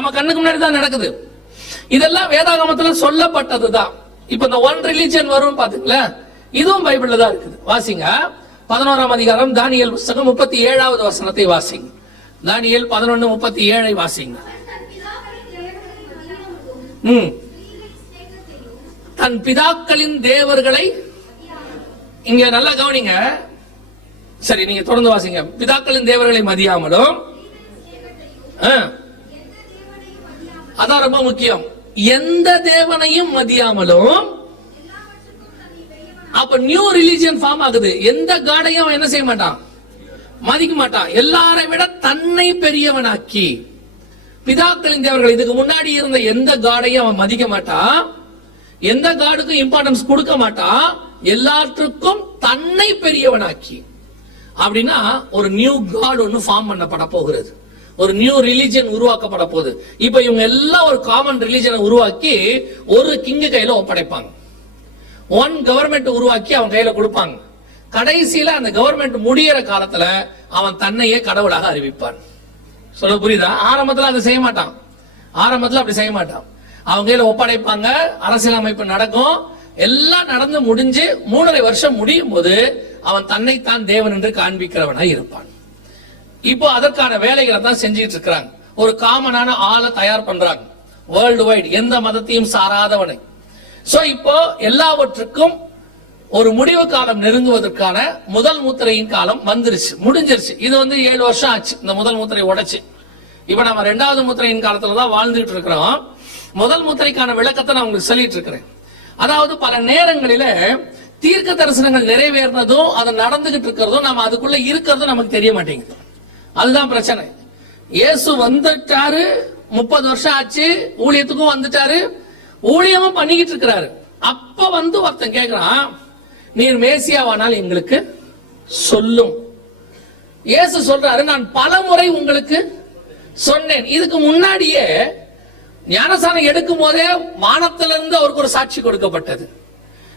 நம்ம கண்ணுக்கு முன்னாடி தான் நடக்குது. இதெல்லாம் வேதாகமத்துல சொல்லப்பட்டதுதான். இப்ப இந்த ஒன் ரிலிஜன் வரும் பாத்தீங்களா, இதுவும் பைபிள்ல தான் இருக்குது. வாசிங்க 11ஆம் அதிகாரம் தானியேல் புத்தகம் 37வது வசனத்தை வாசிங்க. தானியேல் 11:37 வாசிங்க. தன் பிதாக்களின் தேவர்களை, இங்க நல்லா கவனிங்க, சரி நீங்க தொடர்ந்து வாசிங்க. பிதாக்களின் தேவர்களை மதியாமலும், அதான் ரொம்ப முக்கியம், எந்த தேவனையும் மதியாமலும். அப்ப நியூ ரிலிஜியன் ஃபார்ம் ஆகுது. எந்த காடையும் என்ன செய்ய மாட்டான், மதிக்க மாட்டான். எல்லாரை விட தன்னை பெரியவனாக்கி, பிதாக்களின் தேவர்கள், இதுக்கு முன்னாடி இருந்த எந்த காடையும் அவன் மதிக்க மாட்டான், எந்த காடுக்கும் இம்பார்ட்டன்ஸ் கொடுக்க மாட்டான், எல்லாற்றுக்கும் தன்னை பெரியவனாக்கி. அப்படின்னா ஒரு நியூ காட் ஒன்னு ஃபார்ம் பண்ணப்பட போகிறது, ஒரு நியூ ரிலிஜன் உருவாக்கப்பட போகுது. இப்ப இவங்க எல்லாம் ஒரு காமன் ரிலிஜனை உருவாக்கி ஒரு கிங் கையில ஒப்படைப்பாங்க. ஒன் கவர்மெண்ட் உருவாக்கி அவன் கையில கொடுப்பாங்க. கடைசியில அந்த கவர்மெண்ட் முடியற காலத்துல அவன் தன்னையே கடவுளாக அறிவிப்பான். சொல்ல புரியுதா? ஆரம்பத்துல அதை செய்ய மாட்டான், ஆரம்பத்துல அப்படி செய்ய மாட்டான். அவங்க கையில ஒப்படைப்பாங்க, அரசியலமைப்பு நடக்கும், எல்லாம் நடந்து முடிஞ்சு 3.5 வருஷம் முடியும் போது அவன் தன்னைத்தான் தேவன் என்று காண்பிக்கிறவனாய் இருப்பான். இப்போ அதற்கான வேலைகளை தான் செஞ்சிட்டு இருக்கிறாங்க. ஒரு காமனான ஆளை தயார் பண்றாங்க, வேர்ல்டு வைட், எந்த மதத்தையும் சாராதவனை. சோ இப்போ எல்லாவற்றுக்கும் ஒரு முடிவு காலம் நெருங்குவதற்கான முதல் முத்திரையின் காலம் வந்துருச்சு, முடிஞ்சிருச்சு. இது 7 வருஷம் ஆச்சு இந்த முதல் முத்திரை உடைச்சு. இப்ப நம்ம 2வது முத்திரையின் காலத்துலதான் வாழ்ந்துட்டு இருக்கிறோம். முதல் முத்திரைக்கான விளக்கத்தை நான் உங்களுக்கு சொல்லிட்டு இருக்கிறேன். அதாவது பல நேரங்களில தீர்க்க தரிசனங்கள் நிறைவேறினதும் அது நடந்துகிட்டு இருக்கிறதும் நம்ம அதுக்குள்ள இருக்கிறதும் நமக்கு தெரிய மாட்டேங்குது. அதுதான் பிரச்சனை. இயேசு வந்துட்டாரு, 30 வருஷம் ஆச்சு, ஊழியத்துக்கும் வந்துட்டாரு, ஊழியமும் பண்ணிக்கிட்டு இருக்கிறாரு. அப்ப ஒருத்தன் கேட்கிறான், நீர் மேசியாவானால் எங்களுக்கு சொல்லும். இயேசு சொல்றாரு, நான் பலமுறை உங்களுக்கு சொன்னேன். இதுக்கு முன்னாடியே ஞானஸ்நானம் எடுக்கும் போதே வானத்திலிருந்து அவருக்கு ஒரு சாட்சி கொடுக்கப்பட்டது.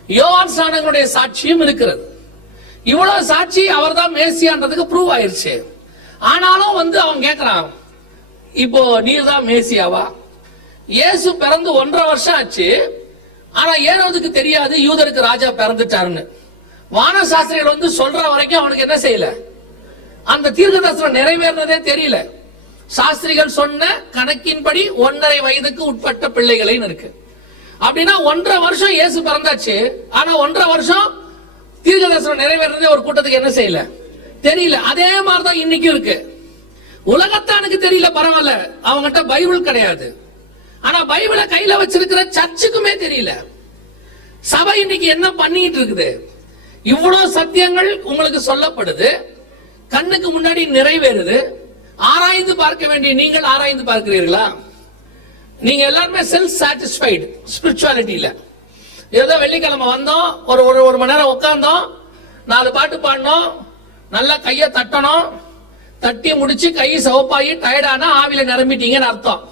யோவான் ஸ்நானகனுடைய சாட்சியும் இருக்கிறது. இவ்வளவு சாட்சி அவர் தான் மேசியான்றதுக்கு ப்ரூவ் ஆயிருச்சு. ஆனாலும் அவன் கேட்கிறான், இப்போ நீர் தான் மேசியாவா? இயேசு பிறந்து 1.5 வருஷம் ஆச்சு, ஆனா ஏனோதுக்கு தெரியாது யூதருக்கு ராஜா பிறந்துட்டாருன்னு. வான சாஸ்திரிகள் சொல்ற வரைக்கும் அவனுக்கு என்ன செய்யல, அந்த தீர்க்க தரிசனம் நிறைவேறதே தெரியல. சாஸ்திரிகள் சொன்ன கணக்கின்படி 1.5 வயதுக்கு உட்பட்ட பிள்ளைகளை இருக்கு. அப்படின்னா 1.5 வருஷம் இயேசு பிறந்தாச்சு, ஆனா 1.5 வருஷம் தீர்க்க தரிசனம் நிறைவேறதே ஒரு கூட்டத்துக்கு என்ன செய்யல, தெரியல. அதே மாதிரிதான் இன்னைக்கும் இருக்கு. உலகத்தானுக்கு தெரியல, பரவாயில்ல, அவங்ககிட்ட பைபிள் கிடையாது. ஆனா பைபிளை கையில வச்சிருக்கிற சர்ச்சுக்குமே தெரியல. சபை இன்னைக்கு என்ன பண்ணிட்டு இருக்குது? இவ்வளவு சத்தியங்கள் உங்களுக்கு சொல்லப்படுது, கண்ணுக்கு முன்னாடி நிறைவேறுது. ஆராய்ந்து பார்க்க வேண்டிய நீங்கள் ஆராய்ந்து பார்க்கிறீர்களா? நீங்க எல்லாருமே செல்ஃப் சாட்டிஸ்ஃபைடு ஸ்பிரிச்சுவாலிட்டியில. ஏதோ வெள்ளிக்கிழமை வந்தோம், ஒரு மணி நேரம் உட்கார்ந்தோம், 4 பாட்டு பாடினோம், நல்லா கைய தட்டணும், தட்டி முடிச்சு கை சவப்பாயி டயர்டானா ஆவில நிரம்பிட்டீங்கன்னு அர்த்தம்.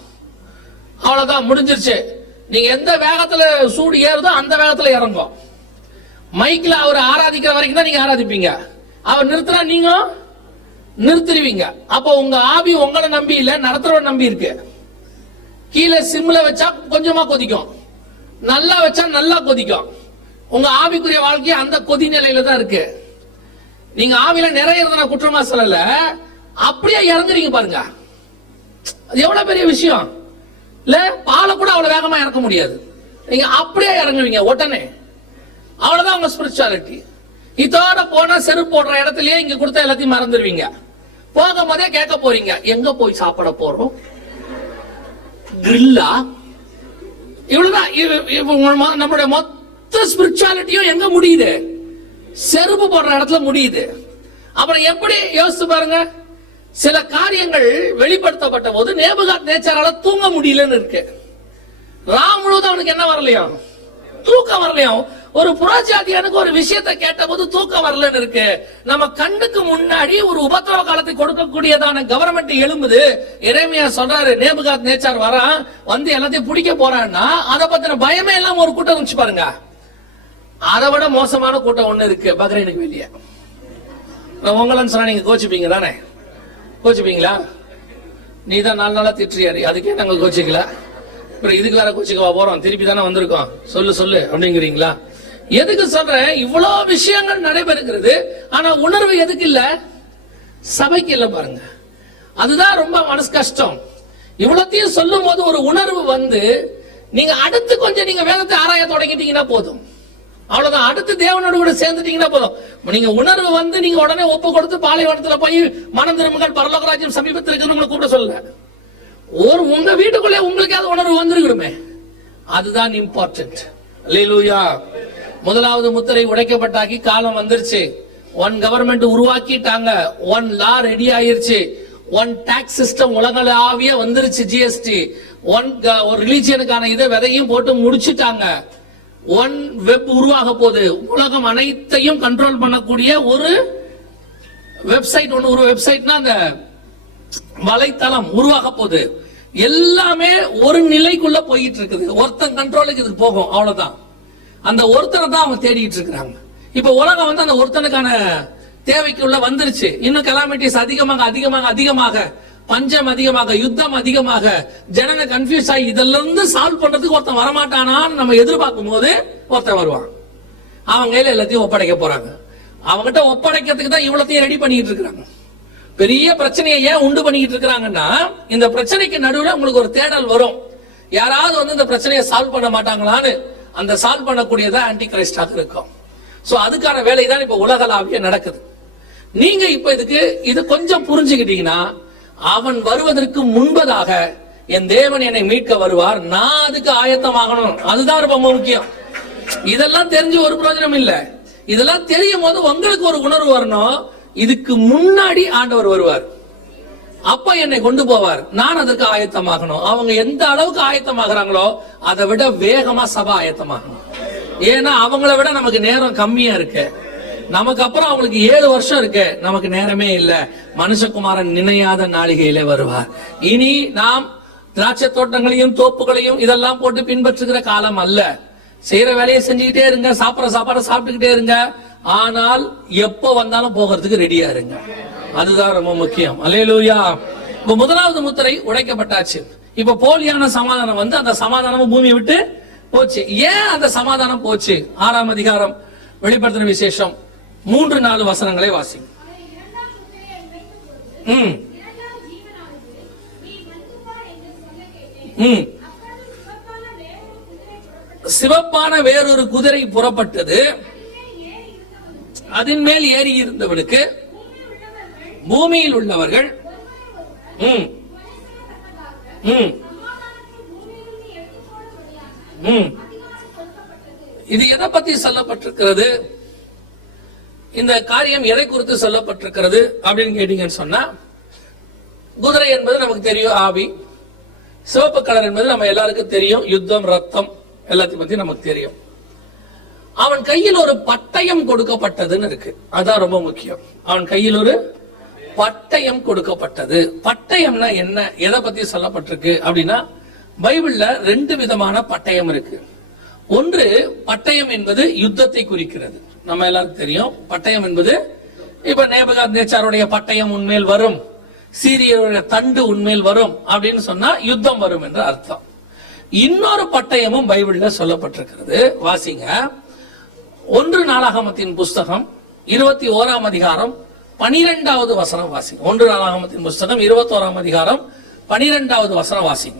அவ்வளவுதான், முடிஞ்சிருச்சு. நீங்க எந்த வேகத்துல சூடு ஏறுதோ அந்த வேகத்துல இறங்கும். மைக்ல அவர் ஆராதிக்கிற வரைக்கும் தான் நீங்க ஆராதிப்பீங்க. அவர் நிறுத்தினா நீங்க நிறுத்திடுவீங்க. அப்போ உங்க ஆவி உங்களை நம்பி இல்ல, நடத்துறவன் நம்பி இருக்கு. கீழே சிம்ல வச்சா கொஞ்சமா கொதிக்கும், நல்லா வச்சா நல்லா கொதிக்கும். உங்க ஆவிக்குரிய வாழ்க்கை அந்த கொதி நிலையில தான் இருக்கு. நீங்க ஆவில நிறைய நான் குற்றமா சொல்லல, அப்படியே இறங்குறீங்க பாருங்க. அது எவ்வளவு பெரிய விஷயம் இல்ல? பாலை கூட அவ்வளவு வேகமா இறக்க முடியாது, நீங்க அப்படியே இறங்குவீங்க உடனே. அவ்வளவுதான் உங்க ஸ்பிரிச்சுவாலிட்டி. இதோட போனா செருப்பு போடுற இடத்துலயே இங்க கொடுத்த எல்லாத்தையும் மறந்துடுவீங்க. போகும் போதே கேட்க போறீங்க, எங்க போய் சாப்பிட போறோம், கிரில்லா? இவ்வளவுதான். நம்மளுடைய மொத்த ஸ்பிரிச்சுவாலிட்டியும் எங்க முடியுது? செருப்பு போடுற இடத்துல முடியுது. அப்புறம் எப்படி யோசிச்சு பாருங்க. சில காரியங்கள் வெளிப்படுத்தப்பட்ட போது நேபுகாத் நேச்சாரால தூங்க முடியலன்னு இருக்கு. ராம் முழுவதும் அவனுக்கு என்ன வரலையா? தூக்கம் வரலையா? ஒரு புறஜாதியானுக்கு ஒரு விஷயத்தை கேட்ட போது தூக்கம் வரலன்னு இருக்கு. நம்ம கண்ணுக்கு முன்னாடி ஒரு உபத்திரவ காலத்தை கொடுக்கக்கூடியதான கவர்மெண்ட் எழும்புது. எரேமியா சொல்றாரு, நேபுகாத் நேச்சார் வரான், எல்லாத்தையும் பிடிக்க போறான்னா அதை பத்தின பயமே எல்லாம் ஒரு கூட்டம் வச்சு பாருங்க. அதை விட மோசமான கூட்டம் ஒண்ணு இருக்கு பக்ரைனுக்கு வெளியே. உங்களன்னு சொன்னா நீங்க கோச்சுப்பீங்க தானே? கோச்சுப்பீங்களா? நீ தான் 4 நாளா திட்டுறியாரு, அதுக்கே நாங்க கோச்சிக்கல, அப்புறம் இதுக்கு வேற கோச்சிக்கவா போறோம், திருப்பி தானே வந்திருக்கோம், சொல்லு அப்படிங்கிறீங்களா? எதுக்கு சொல்றேன், இவ்வளவு விஷயங்கள் நடைபெறுகிறது, ஆனா உணர்வு எதுக்கு இல்ல? சபைக்கு இல்ல பாருங்க. அதுதான் ரொம்ப மனசு கஷ்டம். இவ்வளத்தையும் சொல்லும் போது ஒரு உணர்வு வந்து நீங்க அடுத்து கொஞ்சம் நீங்க வேதத்தை ஆராய தொடங்கிட்டீங்கன்னா போதும், அவ்வளவுதான். அடுத்து தேவனோடு கூட சேர்ந்துட்டீங்கன்னா போதும். நீங்க உணர்வு வந்து நீங்க உடனே ஒப்பு கொடுத்து பாலைவனத்துல போய் மனம் திரும்புங்கள் பரலோக ராஜ்யம் சமீபத்தில் இருக்குன்னு கூப்பிட சொல்ல, ஒரு உங்க வீட்டுக்குள்ளே உங்களுக்கு அது உணர்வு வந்திருக்கணுமே, அதுதான் இம்பார்ட்டன்ட். அல்லேலூயா. முதலாவது முத்திரை உடைக்கப்பட்டாக்கி காலம் வந்துருச்சு. 1 கவர்மெண்ட் உருவாக்கிட்டாங்க, 1 லா ரெடி ஆயிருச்சு, 1 டாக்ஸ் சிஸ்டம் உலகளாவிய வந்துருச்சு, ஜிஎஸ்டி, ஒரு ரிலிஜியனுக்கான இதை விதையும் போட்டு முடிச்சுட்டாங்க. 1 வெப் உருவாக போகுது, உலகம் அனைத்தையும் கண்ட்ரோல் பண்ணக்கூடிய ஒரு வெப்சைட் ஒன்று, ஒரு வெப்சைட்னா அந்த வலைத்தளம் உருவாக போகுது. எல்லாமே ஒரு நிலைக்குள்ள போயிட்டு இருக்குது, ஒருத்தன் கண்ட்ரோலுக்கு இதுக்கு போகும், அவ்வளவுதான். அந்த ஒருத்தனை தான் அவங்க தேடிட்டு இருக்கிறாங்க. இப்ப உலகம் வந்து அந்த ஒருத்தனுக்கான தேவைக்குள்ள வந்துருச்சு. இன்னும் கலாமிட்டிஸ் அதிகமாக, பஞ்சம் அதிகமாக, யுத்தம் அதிகமாக, ஜனங்க கன்ஃபியூஸ் ஆகி இதெல்லாம் இருந்து சால்வ் பண்றதுக்கு ஒருத்தன் வரமாட்டானான்னு நம்ம எதிர்பார்க்கும் போது ஒருத்தன் வருவான். அவங்க கையில எல்லாத்தையும் ஒப்படைக்க போறாங்க. அவங்ககிட்ட ஒப்படைக்கிறதுக்கு தான் இவ்வளத்தையும் ரெடி பண்ணிட்டு இருக்காங்க. பெரிய பிரச்சனையை ஏன் உண்டு பண்ணிட்டு இருக்காங்கன்னா, இந்த பிரச்சனைக்கு நடுவில் உங்களுக்கு ஒரு தேடல் வரும், யாராவது வந்து இந்த பிரச்சனையை சால்வ் பண்ண மாட்டாங்களான்னு. அந்த சால்வ் பண்ணக்கூடியதா ஆன்டி கிரைஸ்டாக இருக்கும். சோ அதுக்கான வேலை தான் இப்ப உலகளாவிய நடக்குது. நீங்க இப்ப இது கொஞ்சம் புரிஞ்சுக்கிட்டீங்கன்னா, அவன் வருவதற்கு முன்பதாக என் தேவன் என்னை மீட்க வருவார், நான் அதுக்கு ஆயத்தமாகணும். அதுதான் ரொம்ப முக்கியம். இதெல்லாம் தெரிஞ்சு ஒரு பிரயோஜனம் இல்ல. இதெல்லாம் தெரியும் போது உங்களுக்கு ஒரு உணர்வு வரணும், இதுக்கு முன்னாடி ஆண்டவர் வருவார், அப்ப என்னை கொண்டு போவார், நான் அதற்கு ஆயத்தமாகணும். அவங்க எந்த அளவுக்கு ஆயத்தமாகறாங்களோ அதை விட வேகமா சபை ஆயத்தமாகணும். ஏன்னா அவங்கள விட நமக்கு நேரம் கம்மியா இருக்கு. நமக்கு அப்புறம் அவங்களுக்கு 7 வருஷம் இருக்கு, நமக்கு நேரமே இல்ல. மனுஷகுமாரன் நினையாத நாளிகையிலே வருவார். இனி நாம் திராட்சை தோட்டங்களையும் தோப்புகளையும் இதெல்லாம் போட்டு பின்பற்றுகிற காலம் அல்ல. செய்யற வேலையை செஞ்சுக்கிட்டே இருங்க, சாப்பிடற சாப்பாடை சாப்பிட்டுக்கிட்டே இருங்க, ஆனால் எப்ப வந்தாலும் போகிறதுக்கு ரெடியா இருங்க. அதுதான் ரொம்ப முக்கியம். அல்லேலூயா. இப்ப முதலாவது முத்திரை உடைக்கப்பட்டாச்சு. இப்ப போலியான சமாதானம் வந்து அந்த சமாதானமும் பூமியை விட்டு போச்சு. ஏன் அந்த சமாதானம் போச்சு? 6ஆம் அதிகாரம் வெளிப்படுத்தின விசேஷம் 3-4 வசனங்களை வாசி. சிவப்பான வேறொரு குதிரை புறப்பட்டது, அதன் மேல் ஏறி இருந்தவனுக்கு பூமியில் உள்ளவர்கள் இது எதை பத்தி சொல்லப்பட்டிருக்கிறது? இந்த காரியம் எதை குறித்து சொல்லப்பட்டிருக்கிறது அப்படின்னு கேட்டீங்கன்னு சொன்னா, குதிரை என்பது நமக்கு தெரியும், ஆவி. சிவப்பு கலர் என்பது நம்ம எல்லாருக்கும் தெரியும், யுத்தம், ரத்தம், எல்லாத்தையும் பத்தி நமக்கு தெரியும். அவன் கையில் ஒரு பட்டயம் கொடுக்கப்பட்டதுன்னு இருக்கு, அதான் ரொம்ப முக்கியம். அவன் கையில் ஒரு பட்டயம் கொடுக்கப்பட்டது. பட்டயம்னா என்ன, எதை பத்தி சொல்லப்பட்டிருக்கு அப்படின்னா, பைபிள்ல 2 விதமான பட்டயம் இருக்கு. ஒன்று, பட்டயம் என்பது யுத்தத்தை குறிக்கிறது, நம்ம எல்லாருக்கும் தெரியும். பட்டயம் என்பது இப்ப நேபுகாத்நேச்சாருடைய பட்டயம் உன்மேல் வரும், சீரியருடைய தண்டு உன்மேல் வரும் அப்படின்னு சொன்னா யுத்தம் வரும் என்ற அர்த்தம். இன்னொரு பட்டயமும் பைபிள்ல சொல்லப்பட்டிருக்கிறது, வாசிங்க. 1 நாளாகமத்தின் புஸ்தகம் 21ஆம் அதிகாரம் 12வது வசனம் வாசி. 1 நாளாகமத்தின் புஸ்தகம் 21ஆம் அதிகாரம் 12வது வசனம் வாசி.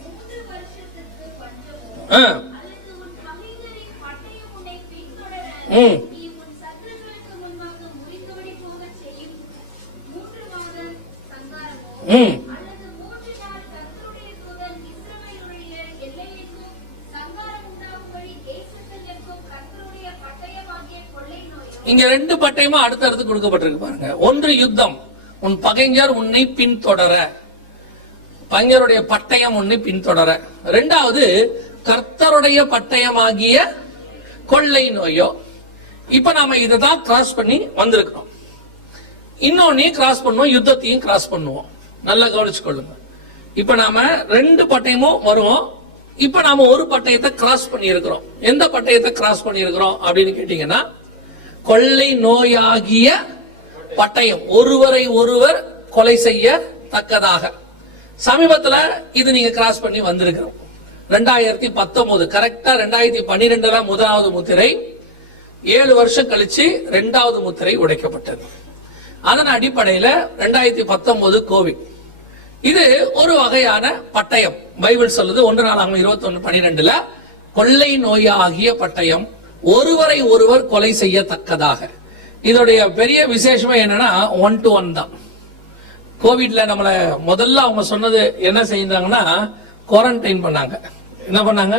இங்க 2 பட்டயமா அடுத்தடுத்து கொடுக்கப்பட்டிருக்கு பாருங்க. ஒன்று யுத்தம், உன் பகைஞர் உன்னை பின்தொடர, பகைஞருடைய பட்டயம் உன்னை பின்தொடர. 2வது கர்த்தருடைய பட்டயமாகிய கொள்ளை நோயோ. இப்ப நாம இதான் கிராஸ் பண்ணி வந்திருக்கிறோம். இன்னொன்னையும் கிராஸ் பண்ணுவோம், யுத்தத்தையும் கிராஸ் பண்ணுவோம். நல்லா கவனிச்சு கொள்ளுங்க. இப்ப நாம 2 பட்டயமும் வருவோம். இப்ப நாம ஒரு பட்டயத்தை கிராஸ் பண்ணி இருக்கிறோம். எந்த பட்டயத்தை கிராஸ் பண்ணி இருக்கிறோம் அப்படின்னு கேட்டீங்கன்னா, கொள்ளை நோயாகிய பட்டயம், ஒருவரை ஒருவர் கொலை செய்ய தக்கதாக. சமீபத்துல இது நீங்க கிராஸ் பண்ணி வந்திருக்கிறோம். 2019 கரெக்டா 2012 முதலாவது முத்திரை, 7 வருஷம் கழிச்சு 2வது முத்திரை உடைக்கப்பட்டது. அதன் அடிப்படையில 2019 கோவிட். இது ஒரு வகையான பட்டயம். பைபிள் சொல்லுது 1 கொள்ளை நோயாகிய பட்டயம், ஒருவரை ஒருவர் கொலை செய்யத்தக்கதாக. இதோடைய பெரிய விசேஷமா என்னன்னா 1 to 1 தான். கோவிட்ல நம்மள முதல்ல அவங்க சொன்னது என்ன செய்தாங்கன்னா, குவாரண்டைன் பண்ணாங்க. என்ன பண்ணாங்க?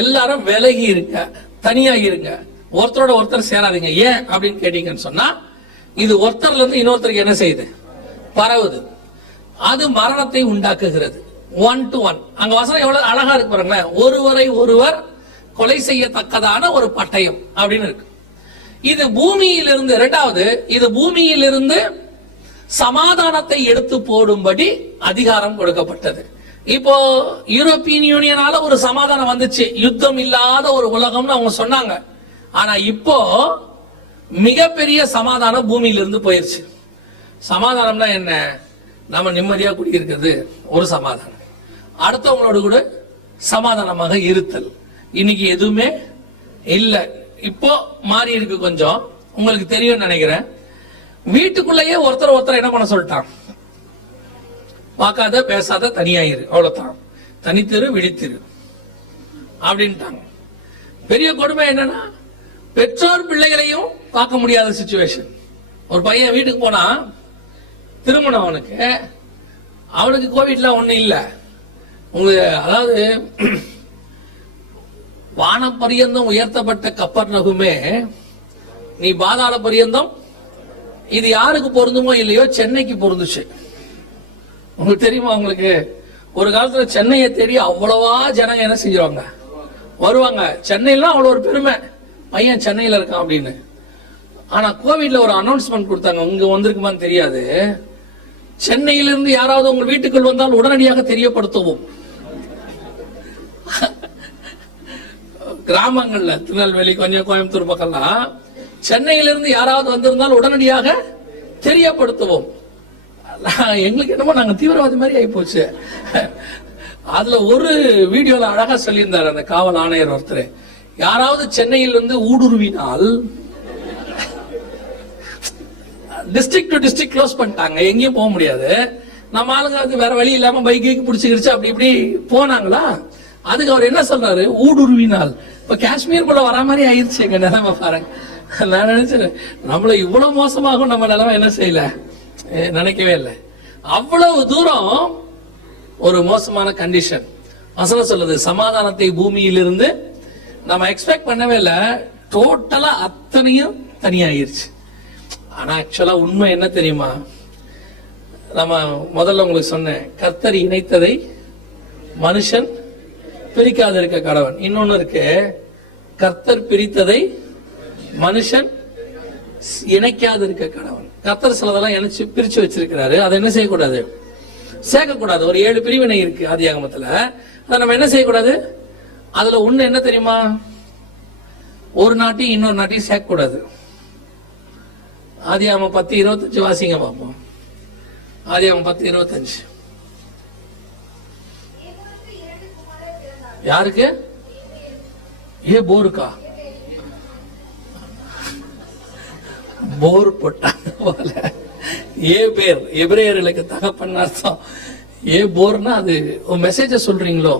எல்லாரும் விலகி இருங்க, தனியா இருங்க, ஒருத்தரோட ஒருத்தர் சேராதீங்க. ஏன் அப்படின்னு கேட்டீங்கன்னு சொன்னா, இது ஒருத்தர்ல இருந்து இன்னொருத்தருக்கு என்ன செய்யுது? பரவுது. அது மரணத்தை உண்டாக்குகிறது. 1 to 1. அங்க வசனம் எவ்வளவு அழகா இருக்கு பாருங்களேன். ஒருவரை ஒருவர் கொலை செய்யத்தக்கதான ஒரு பட்டயம் அப்படின்னு இருக்கு. இது பூமியிலிருந்து, இரண்டாவது, இது பூமியிலிருந்து சமாதானத்தை எடுத்து போடும்படி அதிகாரம் கொடுக்கப்பட்டது. இப்போ யூரோப்பியன் யூனியனால ஒரு சமாதானம் வந்துச்சு, யுத்தம் இல்லாத ஒரு உலகம்னு அவங்க சொன்னாங்க. ஆனா இப்போ மிகப்பெரிய சமாதானம் பூமியிலிருந்து போயிருச்சு. சமாதானம்னா என்ன? நம்ம நிம்மதியா குடியிருக்கிறது ஒரு சமாதானம், அடுத்தவங்களோட கூட சமாதானமாக இருத்தல். இன்னைக்கு எதுவுமே இல்ல. இப்போ மாறி இருக்கு கொஞ்சம். உங்களுக்கு தெரியும் நினைக்கிறேன். வீட்டுக்குள்ளேயே ஒருத்தர் என்ன பண்ண சொல்லிட்டான்? பார்க்காத பேசாத தனியாயிரு, அவ்வளவுதான். தனித்திரு விழித்திரு அப்படின்ட்டாங்க. பெரிய கொடுமை என்னன்னா, பெற்றோர் பிள்ளைகளையும் பார்க்க முடியாத சிச்சுவேஷன். ஒரு பையன் வீட்டுக்கு போனா, திருமணம் அவனுக்கு கோவிட்ல ஒண்ணு இல்ல. அதாவது வான பரியந்தம் உயர்த்தப்பட்ட கப்பர்நகுமே, நீ பாதாள பரியந்தம். இது யாருக்கு பொருந்துமோ இல்லையோ, சென்னைக்கு பொருந்துச்சு. உங்களுக்கு தெரியுமா? உங்களுக்கு ஒரு காலத்துல சென்னையை தேடி அவ்வளவா ஜனங்க என்ன செஞ்சுருவாங்க, வருவாங்க. சென்னையில அவ்வளவு ஒரு பெருமை, பையன் சென்னையில இருக்கான் அப்படின்னு. ஆனா கோவிட்ல ஒரு அனௌன்ஸ்மெண்ட் கொடுத்தாங்க, இங்க வந்திருக்குமான்னு தெரியாது. சென்னையிலிருந்து யாராவது உங்கள் வீட்டுக்குள் வந்தால் உடனடியாக தெரியப்படுத்தவும். கிராமங்கள்ல திருநெல்வேலி, கொஞ்சம் கோயம்புத்தூர் பக்கம்லாம், சென்னையிலிருந்து யாராவது வந்திருந்தால் உடனடியாக தெரியப்படுத்துவோம். எங்களுக்கு என்னமோ நாங்க தீவிரவாதி மாதிரி ஆகி போச்சு. அதுல ஒரு வீடியோல அழகா சொல்லியிருந்தாரு அந்த காவல் ஆணையர் ஒருத்தர், யாராவது சென்னையிலிருந்து ஊடுருவினால் டிஸ்ட்ரிக்ட் டு டிஸ்ட்ரிக்ட் க்ளோஸ் பண்ணிட்டாங்க, எங்கேயும் போக முடியாது. நம்ம ஆளுங்க வேற வழி இல்லாம பைக்கு பிடிச்சிக்கிடுச்சு, அப்படி இப்படி போனாங்களா. அதுக்கு அவர் என்ன சொல்றாரு? ஊடுருவினால். இப்ப காஷ்மீர் போல வரா மாதிரி ஆயிடுச்சு எங்க நிலைமை பாருங்க. நான் நினைச்சேன் நம்மள இவ்வளவு மோசமாகும் நம்ம நிலைமை என்ன செய்யல, நினைக்கவே இல்லை. அவ்வளவு தூரம் ஒரு மோசமான கண்டிஷன். வசனம் சொல்லுது, சமாதானத்தை பூமியிலிருந்து நம்ம எக்ஸ்பெக்ட் பண்ணவே இல்லை. டோட்டலா அத்தனையும் தனியாயிருச்சு. ஆனா ஆக்சுவலா உண்மை என்ன தெரியுமா? நம்ம முதல்ல உங்களுக்கு சொன்னேன், கர்த்தர் இணைத்ததை மனுஷன் பிரிக்காது இருக்க கடவன். இன்னொன்னு இருக்கு, கர்த்தர் பிரித்ததை மனுஷன் இணைக்காது இருக்க கடவன். கர்த்தர் சிலதெல்லாம் இணைச்சு பிரிச்சு வச்சிருக்கிறாரு, அதை என்ன செய்யக்கூடாது? சேர்க்கக்கூடாது. ஒரு 7 பிரிவினை இருக்கு ஆதியாகமத்துல. அதை நம்ம என்ன செய்யக்கூடாது? அதுல ஒண்ணு என்ன தெரியுமா? ஒரு நாட்டையும் இன்னொரு நாட்டையும் சேர்க்கக்கூடாது. ஆதியாகமம் 10:25 வாசிங்க பார்ப்போம். ஆதியாகமம் 10:25. யாருக்கு? போருக்கா? போர் போட்டாங்க போல. பேர் எபிரேயர்களுக்கு தகப்பன் அர்த்தம். போர்னா அது மெசேஜ சொல்றீங்களோ?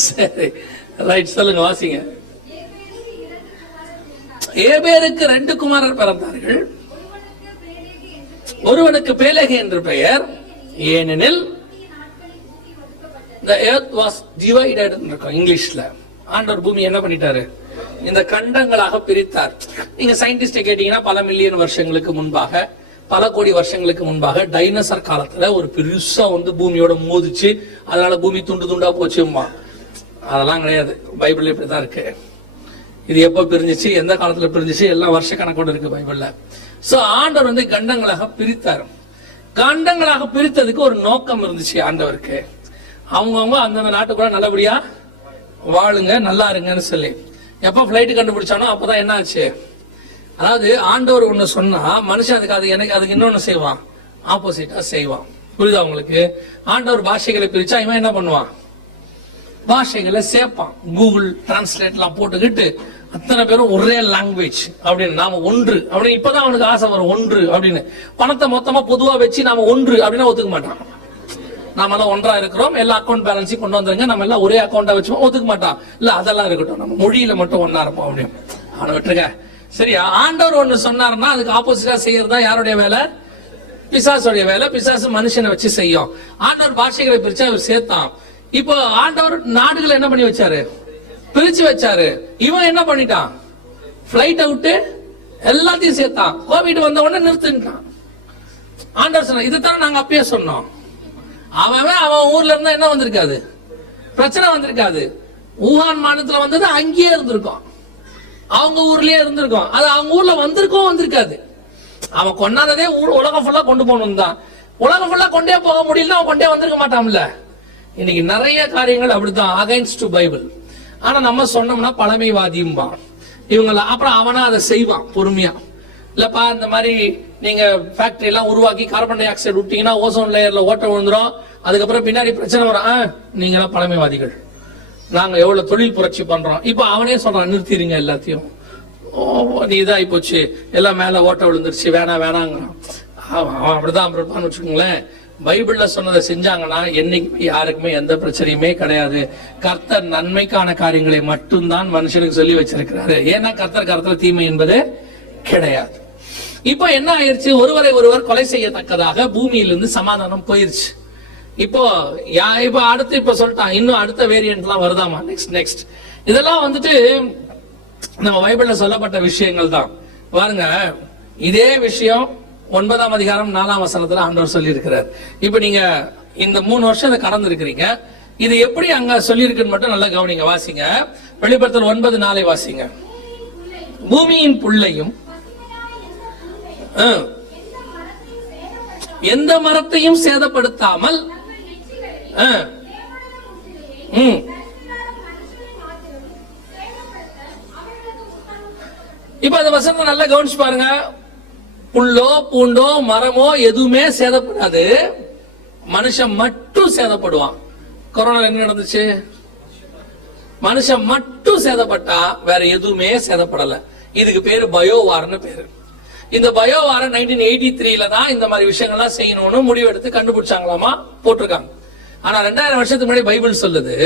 சரி, ரைட், சொல்லுங்க, வாசிங்க. ஏபேருக்கு 2 குமாரர் பிறந்தார்கள். ஒருவனுக்கு பேலேகு என்று பெயர், ஏனெனில் the earth was divided இங்கிலீஷ்ல. ஆண்டவர் பூமி என்ன பண்ணிட்டாரு? இந்த கண்டங்களாக பிரித்தார். நீங்க சயின்டிஸ்ட் கேட்டீங்கன்னா, பல மில்லியன் வருஷங்களுக்கு முன்பாக, பல கோடி வருஷங்களுக்கு முன்பாக டைனோசர் காலத்துல ஒரு பெருசா பூமியோட மோதிச்சு, அதனால பூமி துண்டு துண்டா போச்சுமா. அதெல்லாம் கிடையாது. பைபிள் இப்படிதான் இருக்கு. இது எப்ப பிரிஞ்சிச்சு, எந்த காலத்துல பிரிஞ்சிச்சு, எல்லாம் வருஷ கணக்கோடு இருக்கு பைபிள்ல. சோ ஆண்டவர் கண்டங்களாக பிரித்தார். கண்டங்களாக பிரித்ததுக்கு ஒரு நோக்கம் இருந்துச்சு ஆண்டவருக்கு. அவங்கவுங்க அந்தந்த நாட்டுக்குள்ள நல்லபடியா வாழுங்க, நல்லா இருங்கன்னு சொல்லி. எப்ப பிளைட் கண்டுபிடிச்சானோ அப்பதான் என்ன ஆச்சு? அதாவது ஆண்டவர் ஒண்ணு சொன்னா மனுஷன் அதுக்கு இன்னொன்னு செய்வான், ஆப்போசிட்டா செய்வான். புரியுதா உங்களுக்கு? ஆண்டவர் பாஷைகளை பிரிச்சா இவன் என்ன பண்ணுவான்? பாஷைகளை சேர்ப்பான். கூகுள் டிரான்ஸ்லேட்லாம் போட்டுக்கிட்டு அத்தனை பேரும் ஒரே லாங்குவேஜ் அப்படின்னு, நாம ஒன்று அப்படின்னு. இப்பதான் அவனுக்கு ஆசை வரும் ஒன்று அப்படின்னு. பணத்தை மொத்தமா பொதுவா வச்சு நாம ஒன்று அப்படின்னா ஒத்துக்க மாட்டான். நாம எல்லாம் ஒன்றா இருக்கிறோம், எல்லா அக்கௌண்ட் பேலன்ஸையும் கொண்டு வந்துருங்க, நம்ம எல்லாம் ஒரே அக்கௌண்டா வச்சுப்போம், ஒத்துக்க மாட்டான். இல்ல அதெல்லாம் இருக்கட்டும், நம்ம மொழியில மட்டும் ஒன்னா இருப்போம் அப்படின்னு. அவனை விட்டுருக்க. சரியா? ஆண்டவர் ஒண்ணு சொன்னாருன்னா அதுக்கு ஆப்போசிட்டா செய்யறதா யாருடைய வேலை? பிசாசுடைய வேலை. பிசாசு மனுஷனை வச்சு செய்யும். ஆண்டவர் பாஷைகளை பிரிச்சு அவர் சேர்த்தான். இப்போ ஆண்டவர் நாடுகளை என்ன பண்ணி வச்சாரு? பிரிச்சு வச்சாரு. இவன் என்ன பண்ணிட்டான்? பிளைட் விட்டு எல்லாத்தையும் சேர்த்தான். கோவிட் வந்த உடனே நிறுத்திட்டான். ஆண்டவர் சொன்ன இதுதான் நாங்க அப்பயே சொன்னோம். அவன் ஊர்ல இருந்தா என்ன வந்திருக்காது? பிரச்சனை வந்திருக்காது. ஊகான் மாநிலத்துல வந்தது அங்கேயே இருந்திருக்கும், அவங்க ஊர்லயே இருந்திருக்கும். அது அவங்க ஊர்ல வந்திருக்காது. அவன் கொண்டாததே உலகம் ஃபுல்லா கொண்டு போகணும் தான். உலகம் ஃபுல்லா கொண்டே போக முடியல, அவன் கொண்டே வந்திருக்க மாட்டான்ல. இன்னைக்கு நிறைய காரியங்கள் அப்படித்தான், அகைன்ஸ்ட் டு பைபிள். ஆனா நம்ம சொன்னோம்னா பழமைவாதியும்பா இவங்கள. அப்புறம் அவனா அதை செய்வான் பொறுமையா. இல்லப்பா இந்த மாதிரி நீங்க ஃபேக்டரி எல்லாம் உருவாக்கி கார்பன் டை ஆக்சைடு விட்டீங்கன்னா ஓசோன் லேயர்ல ஓட்ட விழுந்துரும், அதுக்கப்புறம் பின்னாடி பிரச்சனை வரும். நீங்க எல்லாம் பழமைவாதிகள், நாங்க எவ்வளவு தொழில் புரட்சி பண்றோம். இப்ப அவனே சொல்றான் நிறுத்திடுங்க எல்லாத்தையும், நீ இதாகி போச்சு, எல்லாம் மேல ஓட்ட விழுந்துருச்சு, வேணாங்கிறான். அவன் அப்படிதான் இருப்பான்னு வச்சுக்கோங்களேன். பைபிள்ல சொன்னதை செஞ்சாங்கன்னா என்னைக்குமே யாருக்குமே எந்த பிரச்சனையுமே கிடையாது. கர்த்தர் நன்மைக்கான காரியங்களை மட்டும்தான் மனுஷனுக்கு சொல்லி வச்சிருக்கிறாரு. ஏன்னா கர்த்தர் தீமை என்பது கிடையாது. இப்போ என்ன ஆயிருச்சு? ஒருவர் கொலை செய்யத்தக்கதாக பூமியிலிருந்து சமாதானம் போயிருச்சு. இப்போ அடுத்து இப்ப சொல்லிட்டான், இன்னும் அடுத்த வேரியன்ட் எல்லாம் வருதாமா? நெக்ஸ்ட் இதெல்லாம் வந்துட்டு நம்ம பைபிள்ல சொல்லப்பட்ட விஷயங்கள் தான். பாருங்க, இதே விஷயம் 9ஆம் அதிகாரம் 4ஆம் வசனத்துல ஆண்டவர் சொல்லி இருக்கிறார். இப்ப நீங்க இந்த 3 வருஷம் கடந்து இருக்கிறீங்க, இது எப்படி அங்க சொல்லி இருக்குன்னு மட்டும் நல்லா கவனிங்க. வாசிங்க, வெளிப்படுத்தல் 9:4 வாசிங்க. பூமியின் புல்லையும் எந்த மரத்தையும் சேதப்படுத்தாமல் இப்ப அந்த வசனத்தை நல்லா கவனிச்சு பாருங்க. புல்லோ பூண்டோ மரமோ எதுவுமே சேதப்படாது, மனுஷன் மட்டும் சேதப்படுவான். கொரோனா என்ன நடந்துச்சு? மனுஷன் மட்டும் சேதப்பட்டா, வேற எதுவுமே சேதப்படல. இதுக்கு பேரு பயோவார்னு பேரு. இந்த பயோவார 1983 தான் இந்த மாதிரி விஷயங்கள்லாம் செய்யணும்னு முடிவெடுத்து கண்டுபிடிச்சாங்களாமா, போட்டிருக்காங்க. ஆனா 2000 வருஷத்துக்கு முன்னாடி பைபிள் சொல்லுது,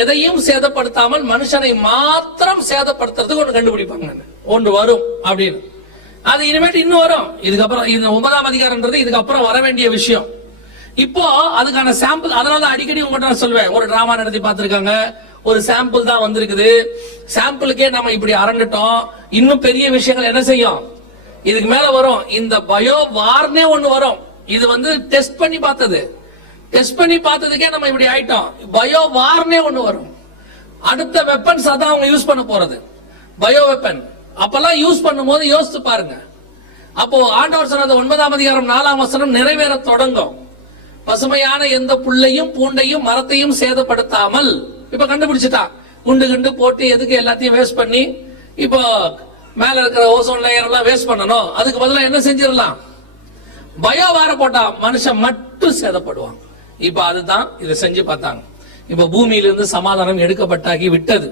எதையும் சேதப்படுத்தாமல் மனுஷனை மாத்திரம் சேதப்படுத்துறதுக்கு ஒண்ணு கண்டுபிடிப்பாங்க, ஒன்று வரும் அப்படின்னு. அது இனிமேட்டு இன்னும் வரும். இதுக்கப்புறம் இந்த 9ஆம் அதிகாரம்ன்றது இதுக்கப்புறம் வர வேண்டிய விஷயம். இப்போ அதுக்கான சாம்பிள், அதனால அடிக்கடி உங்கள்கிட்ட நான் சொல்வேன், ஒரு டிராமா நடத்தி பார்த்திருக்காங்க, ஒரு சாம்பிள் தான் வந்திருக்குது, சாம்பிளுக்கே நம்ம இப்படி அரண்டுட்டோம், இன்னும் பெரிய விஷயங்கள் என்ன செய்யும், இதுக்கு மேல வரும். இந்த பயோ வார்னே ஒண்ணு வரும். இது வந்து டெஸ்ட் பண்ணி பார்த்ததுக்கே நம்ம இப்படி ஆயிட்டோம். பயோ வார்னே ஒண்ணு வரும். அடுத்த வெப்பன்ஸ் அதான் அவங்க யூஸ் பண்ண போறது, பயோ வெப்பன். அப்பெல்லாம் யூஸ் பண்ணும்போது யோசித்து பாருங்க. அப்போ ஆண்டவர் சொன்னது 9ஆம் அதிகாரம் 4ஆம் வசனம் நிறைவேற தொடங்கும். பசுமையான எந்த புல்லையும் பூண்டையும் மரத்தையும் சேதப்படுத்தாமல். இப்ப கண்டுபிடிச்சிட்டா, குண்டு போட்டு எதுக்கு எல்லாத்தையும் வேஸ்ட் பண்ணி, இப்போ மேல இருக்கிற ஓசோன் லேயர் எல்லாம் வேஸ்ட் பண்ணணும், அதுக்கு பதிலா என்ன செஞ்சிடலாம், பயோவார போட்டா மனுஷன் மட்டும் சேதப்படுவான். இப்ப அதுதான் இதை செஞ்சு பார்த்தாங்க. இப்ப பூமியிலிருந்து சமாதானம் எடுக்கப்பட்டாகி விட்டது.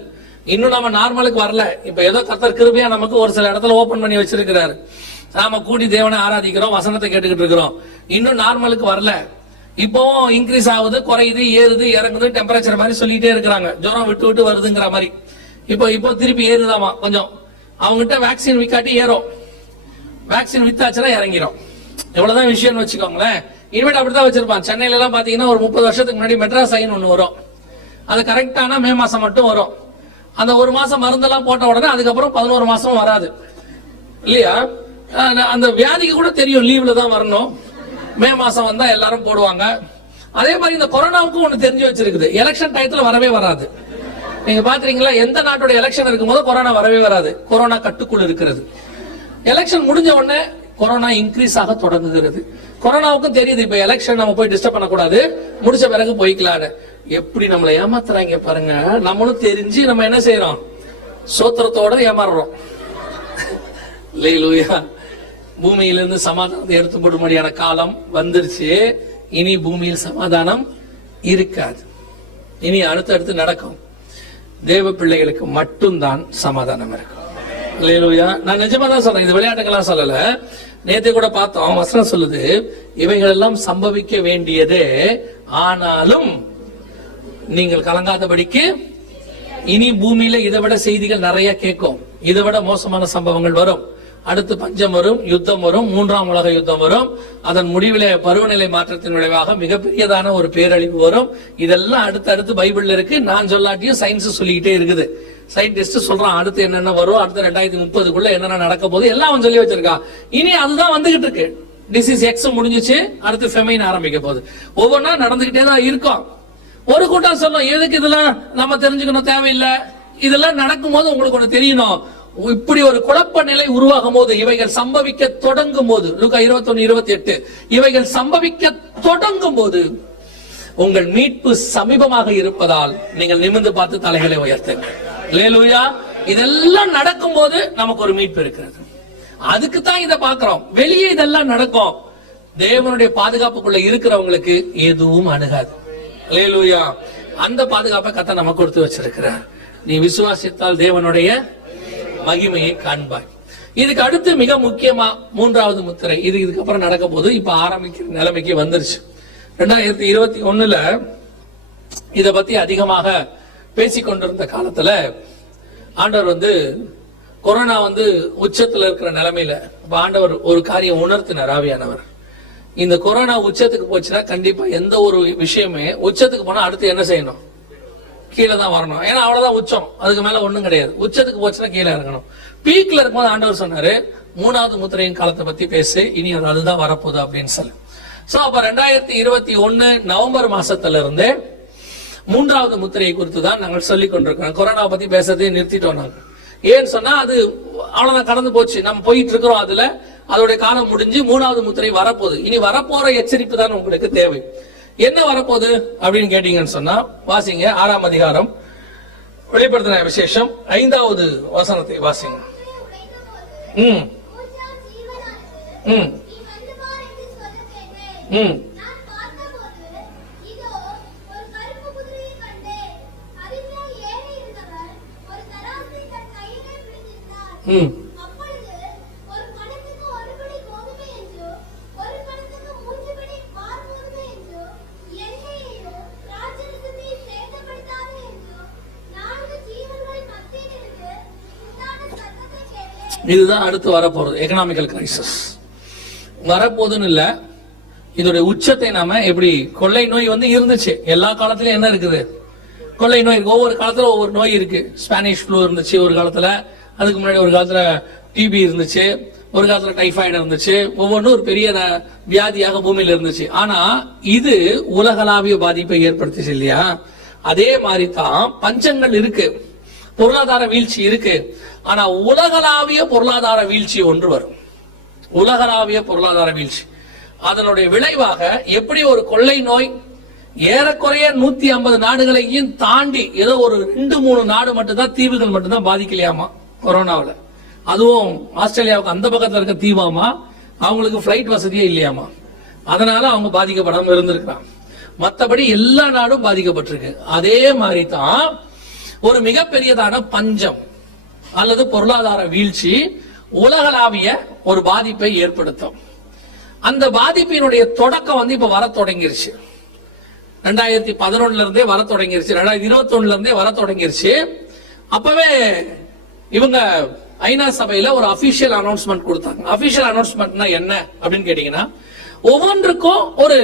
இன்னும் நம்ம நார்மலுக்கு வரல. இப்ப ஏதோ கர்த்தர் கிருபையா நமக்கு ஒரு சில இடத்துல ஓபன் பண்ணி வச்சிருக்கிறாரு. நாம கூடி தேவனை ஆராதிக்கிறோம், வசனத்தை கேட்டுக்கிட்டு இருக்கிறோம். இன்னும் நார்மலுக்கு வரல. இப்போ இன்க்ரீஸ் ஆகுது, குறையுது, ஏறுது, இறங்குது, டெம்பரேச்சர் மாதிரி சொல்லிட்டே இருக்கிறாங்க. ஜுரம் விட்டு வருதுங்கிற மாதிரி. இப்போ திருப்பி ஏறுதாமா கொஞ்சம். அவங்ககிட்ட வேக்சின் விக்காட்டி ஏறும், வேக்சின் வித்தாச்சுன்னா இறங்கிரும். எவ்வளவுதான் விஷயம்னு வச்சுக்கோங்களேன். இனிமேட் அப்படிதான் வச்சிருப்பான். சென்னையில எல்லாம் பாத்தீங்கன்னா ஒரு 30 வருஷத்துக்கு முன்னாடி மெட்ராஸ் ஐன் ஒண்ணு வரும். அது கரெக்டான மே மாசம் மட்டும் வரும். அந்த ஒரு மாசம் மருந்தெல்லாம் போட்ட உடனே அதுக்கப்புறம் 11 மாசம் வராது இல்லையா? அந்த வியாதிக்கு கூட தெரியும் லீவ்ல தான் வரணும். மே மாசம் வந்தா எல்லாரும் போடுவாங்க. அதே மாதிரி இந்த கொரோனாவுக்கும் ஒண்ணு தெரிஞ்சு வச்சிருக்குது, எலெக்ஷன் டயத்துல வரவே வராது. நீங்க பாத்தீங்களா, எந்த நாட்டோட எலெக்ஷன் இருக்கும்போது கொரோனா வரவே வராது. கொரோனா கட்டுக்குள் இருக்கிறது. எலெக்ஷன் முடிஞ்ச உடனே கொரோனா இன்க்ரீஸ் ஆக தொடங்குகிறது. கொரோனாவுக்கும் தெரியுது, இப்ப எலெக்ஷன் நம்ம போய் டிஸ்டர்ப் பண்ணக்கூடாது, முடிச்ச பிறகு போய்க்கலான்னு. எப்படி நம்மளை ஏமாத்துறாங்க பாருங்க. நம்மளும் தெரிஞ்சு நம்ம என்ன செய்யறோம், சோத்திரத்தோட ஏமாறுறோம். பூமியிலிருந்து சமாதானத்தை எடுத்து போடும்படியான காலம் வந்துருச்சு. இனி பூமியில் சமாதானம் இருக்காது. இனி அடுத்தடுத்து நடக்கும். தேவ பிள்ளைகளுக்கு மட்டும்தான் சமாதானம் இருக்கும். அல்லேலூயா. நான் நிஜமா தான் சொல்றேன், இது விளையாட்டுக்கெல்லாம் சொல்லல. நேத்து கூட பார்த்தோம், வசனம் சொல்லுது, இவைகள் எல்லாம் சம்பவிக்க வேண்டியதே, ஆனாலும் நீங்கள் கலங்காதபடிக்கு. இனி பூமியில இதை விட செய்திகள் நிறைய கேட்கும். இதை விட மோசமான சம்பவங்கள் வரும். அடுத்து பஞ்சம் வரும், யுத்தம் வரும், 3ஆம் உலக யுத்தம் வரும். அதன் முடிவிலே பருவநிலை மாற்றத்தின் விளைவாக மிகப்பெரியதான ஒரு பேரழிவு வரும். இதெல்லாம் அடுத்து பைபிள்ல இருக்கு. நான் சொல்லாட்டியும் சயின்ஸ் சொல்லிக்கிட்டே இருக்குது. சயின்டிஸ்ட் சொல்றான் அடுத்து என்னென்ன வரும், அடுத்து 2030க்குள்ள என்னென்ன நடக்க போகுது எல்லாம் அவன் சொல்லி வச்சிருக்கான். இனி அதுதான் வந்துகிட்டு இருக்கு. டிசீஸ் எக்ஸ் முடிஞ்சிச்சு, அடுத்து ஃபெமைன் ஆரம்பிக்க போகுது. ஒவ்வொன்றா நடந்துகிட்டே தான் இருக்கும். ஒரு கூட்டம் சொல்லும், எதுக்கு இதெல்லாம் நம்ம தெரிஞ்சுக்கணும், தேவையில்லை. இதெல்லாம் நடக்கும் போது உங்களுக்கு ஒண்ணு தெரியணும். இப்படி ஒரு குழப்ப நிலை உருவாகும் போது, இவைகள் சம்பவிக்க தொடங்கும் போது, லூக்கா 21:28, இவைகள் சம்பவிக்க தொடங்கும் போது உங்கள் மீட்பு சமீபமாக இருப்பதால் நீங்கள் நிமிர்ந்து பார்த்து தலைகளை உயர்த்துங்கள். அல்லேலூயா. இதெல்லாம் நடக்கும் போது நமக்கு ஒரு மீட்பு இருக்கிறது. அதுக்கு தான் இதை பார்க்கிறோம். வெளியே இதெல்லாம் நடக்கும். தேவனுடைய பாதுகாப்புக்குள்ள இருக்கிறவங்களுக்கு எதுவும் அணுகாது. அல்லேலூயா. அந்த பாதுகாப்பை கர்த்தர் நமக்கு கொடுத்து வச்சிருக்கிறார். நீ விசுவாசித்தால் தேவனுடைய மகிமையை காண்பாய். இதுக்கு அடுத்து மிக முக்கியமா 3வது முத்திரை. இதுக்கப்புறம் நடக்க போது இப்ப ஆரம்பிக்கிற நிலைமைக்கு வந்துருச்சு. 2021ல இத பத்தி அதிகமாக பேசிக்கொண்டிருந்த காலத்துல ஆண்டவர் கொரோனா உச்சத்துல இருக்கிற நிலைமையில ஆண்டவர் ஒரு காரியம் உணர்த்தினார். ஆவியானவர், இந்த கொரோனா உச்சத்துக்கு போச்சுன்னா கண்டிப்பா எந்த ஒரு விஷயமே உச்சத்துக்கு போனா அடுத்து என்ன செய்யணும், கீழே தான் வரணும். ஏன்னா அவ்வளவுதான் உச்சம், அதுக்கு மேல ஒண்ணும் கிடையாது. உச்சத்துக்கு போச்சுன்னா கீழே இறங்கணும். பீக்ல இருக்கும்போது ஆண்டவர் சொன்னாரு, 3வது முத்திரையின் காலத்தை பத்தி பேசு, இனி அதுதான் வரப்போகுது அப்படின்னு சொல்லி. சோ அப்ப 2021 நவம்பர் மாசத்துல இருந்து 3வது முத்திரையை குறித்து தான் நாங்கள் சொல்லிக் கொண்டிருக்கிறோம். கொரோனா பத்தி பேசுறதே நிறுத்திட்டோம் நாங்க. ஏன்னு சொன்னா அது அவ்வளவுதான், கடந்து போச்சு. நம்ம போயிட்டு இருக்கிறோம். அதுல அதோட காலம் முடிஞ்சு 3வது முத்திரை வரப்போகுது. இனி வரப்போற எச்சரிப்பு தான் உங்களுக்கு தேவை. என்ன வரப்போகுது அப்படின்னு கேட்டீங்கன்னு சொன்னா, வாசிங்க 6ஆம் அதிகாரம் வெளிப்படுத்தின விசேஷம் 5வது வசனத்தை வாசிங்க. ம் ம் ம் ம் இதுதான் அடுத்து வரப்போறது. எக்கனாமிக்கல் கிரைசிஸ் வரப்போதுன்னு இல்ல, இதோட உச்சத்தை நாம எப்படி, கொள்ளை நோய் இருந்துச்சு. எல்லா காலத்திலயும் என்ன இருக்குது, கொள்ளை நோய் இருக்கு. ஒவ்வொரு காலத்துல ஒவ்வொரு நோய் இருக்கு. ஸ்பானிஷ் ஃப்ளூ இருந்துச்சு ஒரு காலத்துல, அதுக்கு முன்னாடி ஒரு காலத்துல டிபி இருந்துச்சு, ஒரு காலத்துல டைபாய்டு இருந்துச்சு. ஒவ்வொன்றும் ஒரு பெரிய வியாதியாக பூமியில இருந்துச்சு. ஆனா இது உலகளாவிய பாதிப்பை ஏற்படுத்திச்சு இல்லையா? அதே மாதிரி தான் பஞ்சங்கள் இருக்கு, பொருளாதார வீழ்ச்சி இருக்கு. ஆனா உலகளாவிய பொருளாதார வீழ்ச்சி ஒன்று வரும். உலகளாவிய பொருளாதார வீழ்ச்சி, அதனுடைய விளைவாக எப்படி ஒரு கொள்ளை நோய் ஏறக்குறைய 150 நாடுகளையும் தாண்டி ஏதோ ஒரு 2-3 நாடு மட்டும்தான், தீவுகள் மட்டும்தான் பாதிக்கலையாமா கொரோனாவில். அதுவும் ஆஸ்திரேலியாவுக்கு அந்த பக்கத்துல இருக்க தீவாமா, அவங்களுக்கு பிளைட் வசதியே இல்லையாமா. அதனால அவங்க பாதிக்கப்படாம இருந்திருக்கிறாங்க. மற்றபடி எல்லா நாடும் பாதிக்கப்பட்டிருக்கு. அதே மாதிரி தான் ஒரு மிகப்பெரியதான பஞ்சம் அல்லது பொருளாதார வீழ்ச்சி உலகளாவிய ஒரு பாதிப்பை ஏற்படுத்தும். அந்த பாதிப்பினுடைய தொடக்கம் இப்ப வர தொடங்கிருச்சு. 2011 இருந்தே வர தொடங்கிருச்சு, 2021 இருந்தே வர தொடங்கிருச்சு. அப்பவே இவங்க ஐநா சபையில ஒரு அபிஷியல் அனௌன்ஸ்மெண்ட் கொடுத்தாங்க. அபிஷியல் அனௌன்ஸ்மெண்ட்னா என்ன அப்படின்னு கேட்டீங்கன்னா, ஒவ்வொன்றுக்கும் ஒரு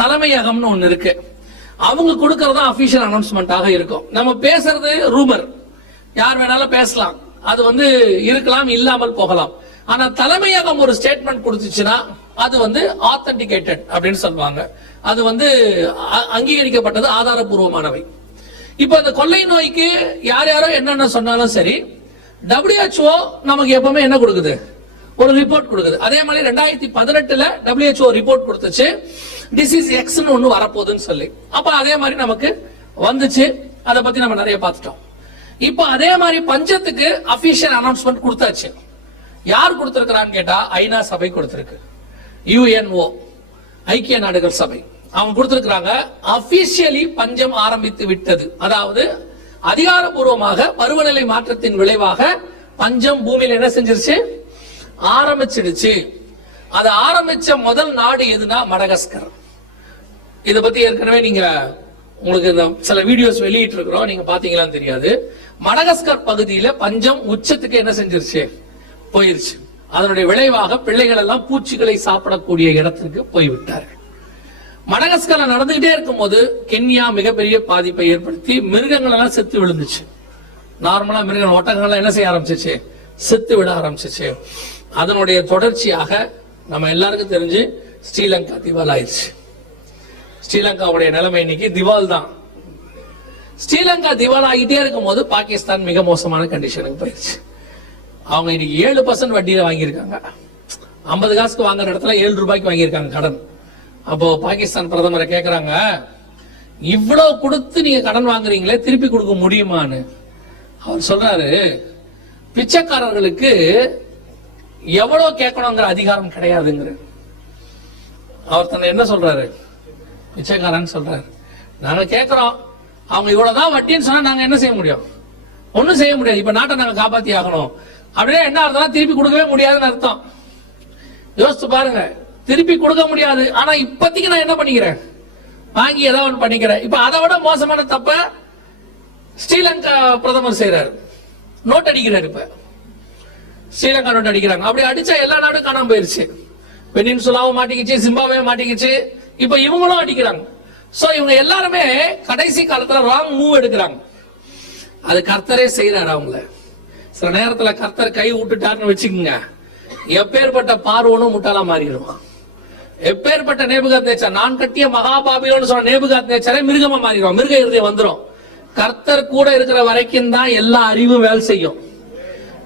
தலைமையகம்னு ஒண்ணு இருக்கு. அவங்க கொடுக்கறதா அபிஷியல் அனௌன்ஸ்மெண்டாக இருக்கும். நம்ம பேசுறது ரூமர், யார் வேணாலும் பேசலாம், அது இருக்கலாம், இல்லாமல் போகலாம். ஆனா தலைமையகம் ஒரு ஸ்டேட்மெண்ட் கொடுத்துச்சுன்னா அது ஆத்தென்டிகேட்டட் அப்படின்னு சொல்லுவாங்க. அது அங்கீகரிக்கப்பட்டது, ஆதாரபூர்வமானவை. இப்ப இந்த கொள்ளை நோய்க்கு யார் யாரோ என்னென்ன சொன்னாலும் சரி, WHO நமக்கு எப்பவுமே என்ன கொடுக்குது, ஒரு ரிப்போர்ட் கொடுக்குது. அதே மாதிரி 2018ல WHO ரிப்போர்ட் கொடுத்துச்சு, டிசீஸ் எக்ஸ்னு ஒண்ணு வரப்போகுதுன்னு சொல்லி. அப்ப அதே மாதிரி நமக்கு வந்துச்சு, அதை பத்தி நம்ம நிறைய பார்த்துட்டோம். இப்ப அதே மாதிரி பஞ்சத்துக்கு அபிஷியல் அனௌன்ஸ்மெண்ட் கொடுத்தாச்சு. யார் கொடுத்திருக்கிறான்னு கேட்டா ஐநா சபை கொடுத்திருக்கு. யுஎன்ஓ, ஐக்கிய நாடுகள் சபை, அவங்க கொடுத்திருக்கிறாங்க. அபிஷியலி பஞ்சம் ஆரம்பித்து விட்டது. அதாவது அதிகாரப்பூர்வமாக பருவநிலை மாற்றத்தின் விளைவாக பஞ்சம் பூமியில என்ன செஞ்சிருச்சு, ஆரம்பிச்சிடுச்சு. அது ஆரம்பிச்ச முதல் நாடு எதுனா மடகாஸ்கர். இத பத்தி ஏற்கனவே நீங்க உங்களுக்கு சில வீடியோஸ் வெளியிட்டு இருக்கிறோம், நீங்க பாத்தீங்களான்னு தெரியாது. மடகாஸ்கர் பகுதியில பஞ்சம் உச்சத்துக்கு என்ன செஞ்சிருச்சு, போயிருச்சு. அதனுடைய விளைவாக பிள்ளைகள் எல்லாம் பூச்சிகளை சாப்பிடக்கூடிய இடத்திற்கு போய்விட்டார்கள். மடகாஸ்கர்ல நடந்துகிட்டே இருக்கும் போது கென்யா மிகப்பெரிய பாதிப்பை ஏற்படுத்தி மிருகங்கள் எல்லாம் செத்து விழுந்துச்சு. நார்மலா மிருகங்கள், ஒட்டகங்கள் என்ன செய்ய ஆரம்பிச்சிச்சு, செத்து விட ஆரம்பிச்சிச்சு. அதனுடைய தொடர்ச்சியாக நம்ம எல்லாருக்கும் தெரிஞ்சு ஸ்ரீலங்கா திவால் ஆயிடுச்சு. ஸ்ரீலங்காவுடைய நிலைமை இன்னைக்கு திவால் தான். ஸ்ரீலங்கா திவால் ஆகிட்டே இருக்கும் போது பாகிஸ்தான் மிக மோசமான கண்டிஷனுக்கு போயிடுச்சு. அவங்க இன்னைக்கு 7% வட்டியில வாங்கியிருக்காங்க. 50 காசுக்கு வாங்குற இடத்துல 7 ரூபாய்க்கு வாங்கியிருக்காங்க கடன். அப்போ பாகிஸ்தான் பிரதமரை கேட்கிறாங்க, இவ்வளவு கொடுத்து நீங்க கடன் வாங்குறீங்களே, திருப்பி கொடுக்க முடியுமான்னு. அவர் சொல்றாரு, பிச்சைக்காரர்களுக்கு எவ்வளவு கேட்கணுங்கிற அதிகாரம் கிடையாதுங்கிற. அவர் தன்னை என்ன சொல்றாரு, பிச்சைக்காரன் சொல்றாரு. நாங்க கேட்கிறோம், அவங்க இவ்வளவுதான் வட்டின்னு சொன்னா நாங்க என்ன செய்ய முடியும், ஒண்ணும் செய்ய முடியாது. இப்ப நாட்டை நாங்க காப்பாத்தி ஆகணும் அப்படியே என்ன அர்த்தம், திருப்பி கொடுக்கவே முடியாதுன்னு அர்த்தம். யோசிச்சு பாருங்க, திருப்பி கொடுக்க முடியாது. ஆனா இப்பத்திக்கு நான் என்ன பண்ணிக்கிறேன், வாங்கி ஏதாவது ஒன்று பண்ணிக்கிறேன். இப்ப அதை விட மோசமான தப்ப ஸ்ரீலங்கா பிரதமர் செய்யறாரு, நோட் அடிக்கிறாரு. இப்ப ஸ்ரீலங்கா நோட் அடிக்கிறாங்க. அப்படி அடிச்சா எல்லா நாடும் காணாம போயிருச்சு. பெனின்சுலாவும் மாட்டிக்கிச்சு, ஜிம்பாப்வே மாட்டிக்கிச்சு, இப்ப இவங்களும் அடிக்கிறாங்க. சோ இவங்க எல்லாருமே கடைசி காலத்துல ராங் மூவ் எடுக்கிறாங்க. அது கர்த்தரே செய்யறாரு அவங்கள. சில நேரத்துல கர்த்தர் கை விட்டுட்டாருன்னு வச்சுக்கோங்க, எப்பேற்பட்ட பார்வோனும் முட்டாளா மாறிடுவான். எப்பேற்பட்ட நேபுகாத்நேச்சர், நான் கட்டிய மகாபாபிலோன்னு சொன்ன நேபுகாத்நேச்சரே மிருகமா மாறிடுவான். மிருக இருதயம் வந்துடும். கர்த்தர் கூட இருக்கிற வரைக்கும் தான் எல்லா அறிவும் வேலை செய்யும்.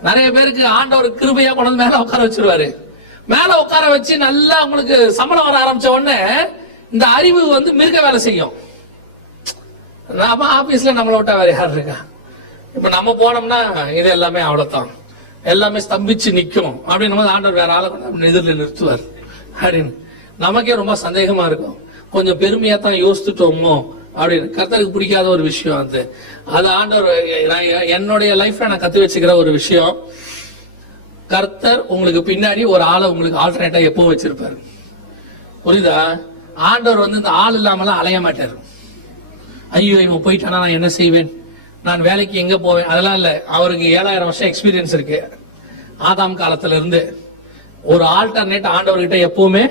நிறைய பேருக்கு ஆண்டவர் கிருபையா கொண்டு மேல உட்கார வச்சிருவாரு. மேல உட்கார வச்சு நல்லா உங்களுக்கு சம்பளம் வர ஆரம்பிச்ச உடனே இந்த அறிவு வந்து மிருக வேலை செய்யும். நாம ஆபீஸ்ல நம்மளை விட்டா வேற யார் இருக்கா? இப்ப நம்ம போனோம்னா இது எல்லாமே அவ்வளவுதான், எல்லாமே ஸ்தம்பிச்சு நிக்கும் அப்படின்னு ஆண்டவர் வேற ஆளை கொண்டு எதிரில் நிறுத்துவார் அப்படின்னு நமக்கே ரொம்ப சந்தேகமா இருக்கும். கொஞ்சம் பெருமையா தான் யோசிச்சுட்டோமோ அப்படின்னு. கர்த்தருக்கு பிடிக்காத ஒரு விஷயம் அது. அது ஆண்டவர் என்னுடைய லைஃப்ல நான் கத்து வச்சுக்கிற ஒரு விஷயம். கர்த்தர் உங்களுக்கு பின்னாடி ஒரு ஆளை உங்களுக்கு ஆல்டர்னேட்டா எப்பவும் வச்சிருப்பாரு. புரியுதா? ஆண்டவர் வந்து இந்த ஆள் இல்லாமலாம் அலைய மாட்டாரு. ஐயோ இவன் போயிட்டானா நான் என்ன செய்வேன், நான் வேலைக்கு எங்க போவேன், அதெல்லாம் இல்ல. அவருக்கு 7000 வருஷம் எக்ஸ்பீரியன்ஸ் இருக்கு. ஆதாம் காலத்துல இருந்து ஒரு ஆல்டர்னேட் ஆண்டவர்கிட்ட எப்பவுமே.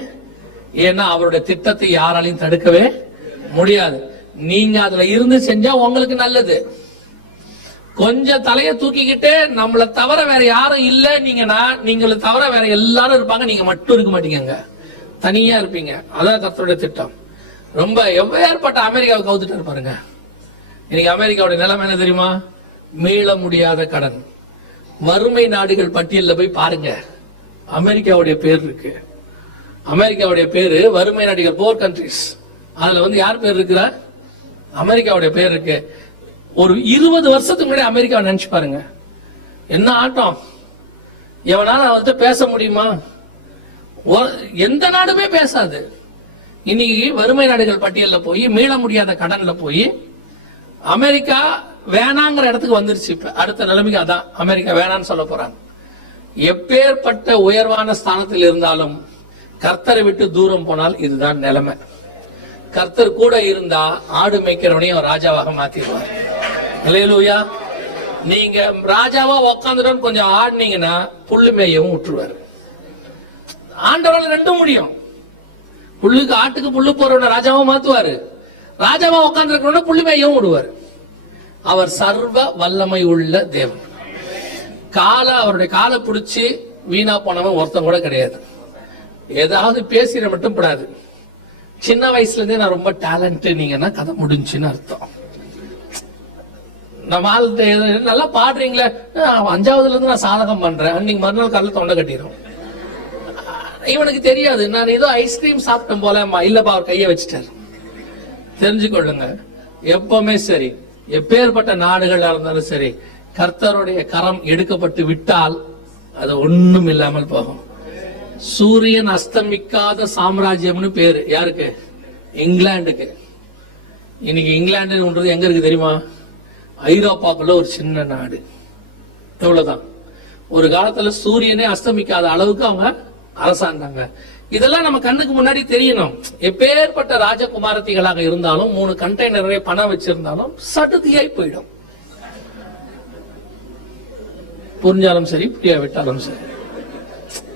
ஏன்னா அவருடைய திட்டத்தை யாராலையும் தடுக்கவே முடியாது. நீங்க அதுல இருந்து செஞ்சா உங்களுக்கு நல்லது. கொஞ்சம் தலைய தூக்கிக்கிட்டு நம்மளை தவிர வேற யாரும் இல்ல, நீங்களை தவிர வேற எல்லாரும் இருப்பாங்க, நீங்க மட்டும் இருக்க மாட்டீங்க, தனியா இருப்பீங்க. அதான் கர்த்தருடைய திட்டம். ரொம்ப எவ்வேற்பட்ட அமெரிக்காவை கவுத்துட்டு பாருங்க. இன்னைக்கு அமெரிக்காவுடைய நிலைமை என்ன தெரியுமா? மீள முடியாத கடன். வறுமை நாடுகள் பட்டியலில் போய் பாருங்க, அமெரிக்காவுடைய பேர் இருக்கு. அமெரிக்காவுடைய பேரு வறுமை நாடுகள், போர் கண்ட்ரிஸ். அதுல வந்து யார் பேர் இருக்கிறா? அமெரிக்காவுடைய பேர் இருக்கு. ஒரு 20 வருஷத்துக்கு முன்னாடி அமெரிக்காவை நினைச்சு பாருங்க, என்ன ஆட்டம். எவனால அவர்கிட்ட பேச முடியுமா? எந்த நாடுமே பேசாது. இன்னைக்கு வறுமை நாடுகள் பட்டியலில் போய் மீள முடியாத கடன்ல போய் அமெரிக்கா வேணாங்கிற இடத்துக்கு வந்துருச்சு. இப்ப அடுத்த நிலைமைக்கு அதான், அமெரிக்கா வேணான்னு சொல்ல போறாங்க. எப்பேற்பட்ட உயர்வான ஸ்தானத்தில் இருந்தாலும் கர்த்தரை விட்டு தூரம் போனால் இதுதான் நிலைமை. கர்த்தர் கூட இருந்தா ஆடு மேய்க்கிறவனையும் ராஜாவாக மாத்திடுவார். அல்லேலூயா. நீங்க ராஜாவா உக்காந்துட்டு கொஞ்சம் ஆடினீங்கன்னா புல்லு மேயவும் விட்டுருவாரு. ஆண்டவரால் ரெண்டும் முடியும். புல்லுக்கு, ஆட்டுக்கு புல்லு போறவன ராஜாவா மாத்துவாரு, ராஜாவா உட்கார்ந்து இருக்கிறவன புல்லு மேயவும் விடுவார். அவர் சர்வ வல்லமை உள்ள தேவன். அவருடைய காலை பிடிச்சி வீணா போனவன் ஒருத்தன் கூட கிடையாது. ஏதாவது பேசிட மட்டும் படாது. சின்ன வயசுல இருந்தே நான் ரொம்ப டேலண்ட் நீங்கன்னா கதை முடிஞ்சுன்னு அர்த்தம். நம்ம நல்லா பாடுறீங்களே, 5ஆவதுல இருந்து நான் சாதகம் பண்றேன், அன்னைக்கு மறுநாள் காலையில் தொண்டை கட்டிடும். இவனுக்கு தெரியாது நான் ஏதோ ஐஸ்கிரீம் சாப்பிட்டேன் போல. இல்லப்பா, அவர் கையை வச்சுட்டாரு. தெரிஞ்சுக்கொள்ளுங்க, எப்பவுமே சரி, எப்பேற்பட்ட நாடுகள் இருந்தாலும் சரி, கர்த்தருடைய கரம் எடுக்கப்பட்டு விட்டால் அது ஒண்ணும் இல்லாமல் போகும். சூரியன் அஸ்தமிக்காத சாம்ராஜ்யம்னு பேரு யாருக்கு? இங்கிலாந்துக்கு. இன்னைக்கு இங்கிலாந்துன்றது எங்க இருக்கு தெரியுமா? ஐரோப்பாக்குள்ள ஒரு சின்ன நாடு. எவ்வளவுதான். ஒரு காலத்துல சூரியனே அஸ்தமிக்காத அளவுக்கு அவங்க அரசாண்டாங்க. இதெல்லாம் நம்ம கண்ணுக்கு முன்னாடி தெரியணும். எப்பேற்பட்ட ராஜகுமாரத்திகளாக இருந்தாலும் 3 கண்டெய்னர் பணம் வச்சிருந்தாலும் சடுதியாய் போயிடும். புரிஞ்சாலும் சரி, புரியாவிட்டாலும் சரி.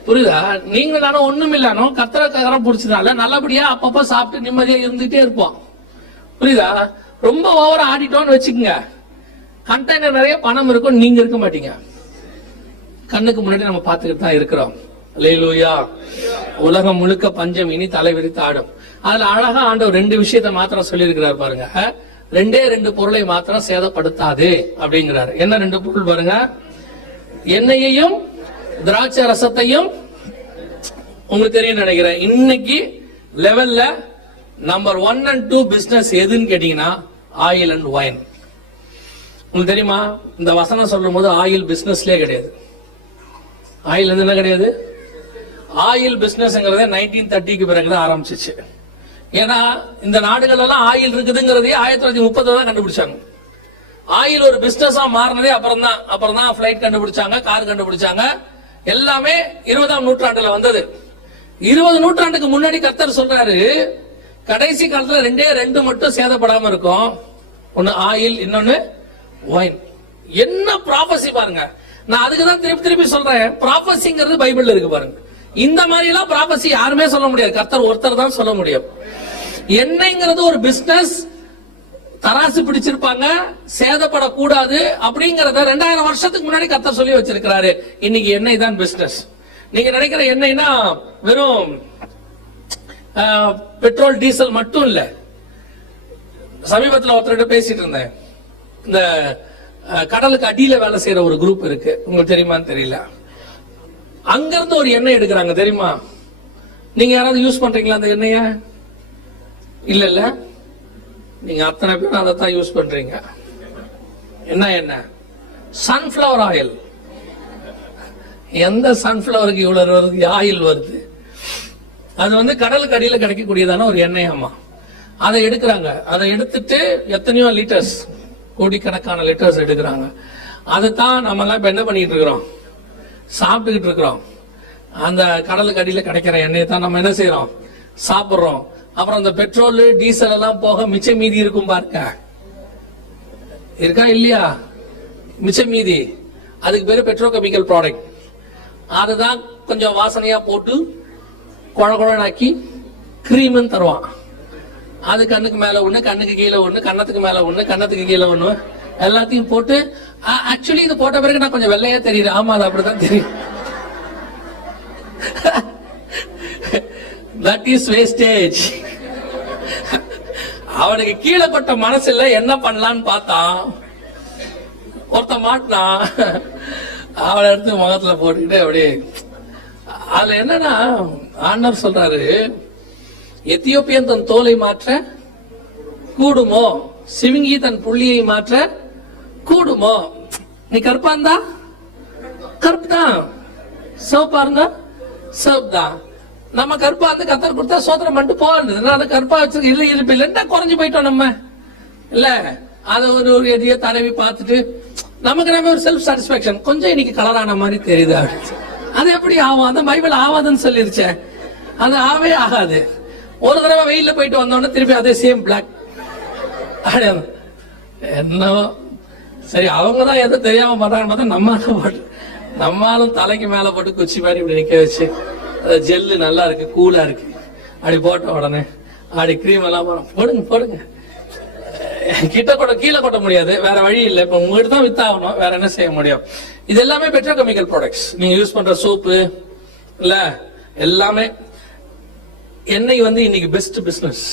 புரியுதா? நீங்க நானும் ஒண்ணும் இல்லானோ கத்திர புடிச்சதால நல்லபடியா அப்பப்ப சாப்பிட்டு நிம்மதியா இருந்துட்டே இருப்போம். புரியுதா? ரொம்ப ஓவரா ஆடிட்டோம்னு வச்சுக்கோங்க, கண்டெய்னர் நிறைய பணம் இருக்கும், நீங்க இருக்க மாட்டீங்க. கண்ணுக்கு முன்னாடி நம்ம பார்த்துக்கிட்டு தான் இருக்கிறோம். அல்லேலூயா. உலகம் முழுக்க பஞ்சம் இனி தலைவிரித்து ஆடும். அதுல அழகா ஆண்டவர் 2 விஷயத்தை மாத்திரம் சொல்லி இருக்கிறார் பாருங்க. 2 பொருளை மாத்திரம் சேதப்படுத்தாது அப்படிங்கிறாரு. என்ன 2 பொருள் பாருங்க? எண்ணெயையும் திராட்சை ரசத்தையும். உங்களுக்கு தெரியும் நினைக்கிறேன், இன்னைக்கு லெவல்ல நம்பர் 1 and 2 பிசினஸ் எதுன்னு கேட்டீங்கன்னா ஆயில் அண்ட் ஒயின். உங்களுக்கு தெரியுமா? இந்த வசனம் சொல்லும் போது ஆயில் பிசினஸ்லயே கிடையாது. ஆயில் என்ன கிடையாது? ஆயில் பிசினஸ்ங்கிறத 1930க்கு பிறகுதான் ஆரம்பிச்சிச்சு. ஏன்னா இந்த நாடுகள் எல்லாம் ஆயில் இருக்குதுங்கிறதே 1930 தான் கண்டுபிடிச்சாங்க. ஆயில் ஒரு பிசினஸா மாறினதே அப்புறம் தான் பிளைட் கண்டுபிடிச்சாங்க, கார் கண்டுபிடிச்சாங்க. எல்லாமே 20ஆம் நூற்றாண்டுல வந்தது. 20 நூற்றாண்டுக்கு முன்னாடி கர்த்தர் சொல்றாரு, கடைசி காலத்துல 2 மட்டும் சேதப்படாம இருக்கும். ஒன்னு ஆயில், இன்னொன்னு ஒயின். என்ன ப்ராபசி பாருங்க. நான் அதுக்குதான் திருப்பி சொல்றேன், ப்ராபசிங்கிறது பைபிள்ல இருக்கு பாருங்க. இந்த மாதிரி எல்லாம் ப்ராபசி யாருமே சொல்ல முடியாது, கர்த்தர் ஒருத்தர் தான் சொல்ல முடியும். எண்ணெய்ங்கிறது ஒரு பிசினஸ், தராசு பிடிச்சிருப்பாங்க, சேதப்படக்கூடாது அப்படிங்கறத 2000 வருஷத்துக்கு முன்னாடி கர்த்தர் சொல்லி வச்சிருக்கிறாரு. இன்னைக்கு எண்ணெய் தான் பிசினஸ். நீங்க நினைக்கிற எண்ணெய்னா வெறும் பெட்ரோல் டீசல் மட்டும் இல்ல. சமீபத்தில் ஒருத்தர்கிட்ட பேசிட்டு இருந்தேன். இந்த கடலுக்கு அடியில வேலை செய்யற ஒரு குரூப் இருக்கு, உங்களுக்கு தெரியுமான்னு தெரியல. அங்கிருந்து ஒரு எண்ணெய் எடுக்கிறாங்க தெரியுமா? நீங்க யாராவது யூஸ் பண்றீங்களா அந்த எண்ணெய? இல்ல, நீங்க அத்தனை பேரும் அதைத்தான் யூஸ் பண்றீங்க. என்ன எண்ணெய்? Sunflower oil. எந்த சன்ஃபிளவருக்கு இவ்வளவு ஆயில் வருது? அது கடலுக்கு அடியில கிடைக்கக்கூடியதான ஒரு எண்ணெய். ஆமா, அதை எடுக்கிறாங்க. அதை எடுத்துட்டு எத்தனையோ லிட்டர்ஸ், கோடிக்கணக்கான லிட்டர்ஸ் எடுக்கிறாங்க. அதைத்தான் நம்ம எல்லாம் இப்ப என்ன பண்ணிட்டு இருக்கிறோம்? சாப்பிட்டுக்கிட்டு இருக்கிறோம். அந்த கடலுக்கு அடியில கிடைக்கிற எண்ணெயை தான் நம்ம என்ன செய்யறோம்? சாப்பிடுறோம். அப்புறம் அந்த பெட்ரோல் டீசல் எல்லாம் போக மிச்சம் மீதி இருக்கும் பாருங்க, இருக்கா இல்லையா? மிச்சம் மீதி, அதுக்கு பேரு பெட்ரோ கெமிக்கல் ப்ராடக்ட். அதுதான் கொஞ்சம் வாசனையா போட்டு குழகுழனாக்கி கிரீம்னு தருவான். அது கண்ணுக்கு மேல ஒண்ணு, கண்ணுக்கு கீழே ஒண்ணு, கண்ணத்துக்கு மேல ஒண்ணு, கண்ணத்துக்கு கீழே ஒண்ணு, எல்லாத்தையும் போட்டு. ஆக்சுவலி இது போட்ட பிறகு நான் கொஞ்சம் வெள்ளையா தெரியுது. ஆமா, அது அப்படிதான் தெரியும். That is wastage. அவனுக்கு கீழே பட்ட மனசு இல்ல, என்ன பண்ணலான்னு பார்த்தான். ஒருத்த மாட்டினா, அவளை எடுத்து முகத்துல போட்டுக்கிட்டு அப்படியே. அதுல என்னன்னா ஆண்டவர் சொல்றாரு, எத்தியோப்பியன் தன் தோலை மாற்ற கூடுமோ, சிவிங்கி தன் புள்ளியை மாற்ற கூடுமோ. நீ கருப்பா இருந்தா கருப்பு தான், சிவப்பா இருந்தா சிவப்பு தான். நம்ம கருப்பா இருந்து கத்தர் கொடுத்தா சோதனை பண்ணிட்டு போகிறது. கருப்பா வச்சிருக்க இல்ல இருப்பு இல்லைன்னா குறைஞ்சு போயிட்டோம் நம்ம இல்ல. அதை ஒரு எதையோ தடவி பார்த்துட்டு நமக்கு நம்ம ஒரு செல்ஃப் சாட்டிஸ்பாக்சன், கொஞ்சம் இன்னைக்கு கலரான மாதிரி தெரியுது. அது எப்படி ஆகும்? அந்த பைபிள் ஆகாதுன்னு சொல்லிருச்சேன். அது ஆவே ஆகாது. ஒரு தடவை வெயில்ல போயிட்டு வந்தோடனே திருப்பி அதே சேம் பிளாக். என்னவோ சரி, அவங்கதான் எதுவும் தெரியாம பண்றாங்கன்னு பார்த்தா நம்மளும் தலைக்கு மேல போட்டு குச்சி மாதிரி இப்படி நிக்க வச்சு, ஜெல்லு நல்லா இருக்கு, கூலா இருக்கு, அப்படி போட்ட உடனே அப்படி கிரீம் எல்லாம் போடுங்க. கீழே கொட்ட முடியாது, வேற வழி இல்லை. இப்ப உங்ககிட்ட தான் வித்தாகணும், வேற என்ன செய்ய முடியும்? இது எல்லாமே பெட்ரோ கெமிக்கல் ப்ராடக்ட்ஸ். நீங்க யூஸ் பண்ற சோப்பு இல்ல எல்லாமே. எண்ணெய் இன்னைக்கு பெஸ்ட் பிசினஸ்.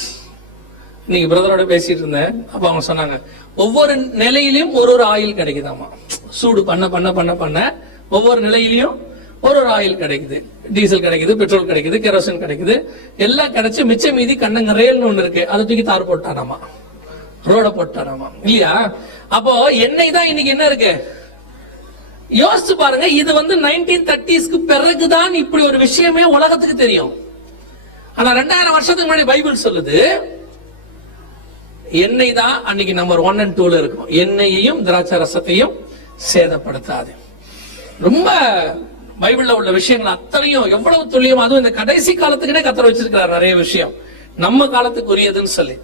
இன்னைக்கு பிரதரோட பேசிட்டு இருந்தேன். அப்ப அவங்க சொன்னாங்க, ஒவ்வொரு நிலையிலும் ஒரு ஆயில் கிடைக்குதாமா. சூடு பண்ண பண்ண பண்ண பண்ண ஒவ்வொரு நிலையிலையும் ஒரு ஆயில் கிடைக்குது. டீசல் கிடைக்குது, பெட்ரோல் கிடைக்குது, கெரோசின் கிடைக்குது, எல்லாம் கிடைச்சு மிச்ச மீதி கண்ணங்கரையல்னு ஒண்ணு இருக்கு, அதை தூக்கி தார் போட்டானாமா, ரோட போட்டானாமா இல்லையா? அப்போ எண்ணெய் தான் இன்னைக்கு என்ன இருக்கு? யோசிச்சு பாருங்க, இது 1930s பிறகுதான் இப்படி ஒரு விஷயமே உலகத்துக்கு தெரியும். ஆனா 2000 வருஷத்துக்கு முன்னாடி பைபிள் சொல்லுது எண்ணெய் தான் அன்னைக்கு நம்பர் 1 and 2ல இருக்கும். எண்ணெயையும் திராட்சை ரசத்தையும் சேதப்படுத்தாது. ரொம்ப பைபிள்ல உள்ள விஷயங்கள் அத்தனையும் எவ்வளவு துல்லியம், அதுவும் இந்த கடைசி காலத்துக்குனே கத்தர் வச்சிருக்கிறார் நிறைய விஷயம், நம்ம காலத்துக்குரியதுன்னு சொல்லி.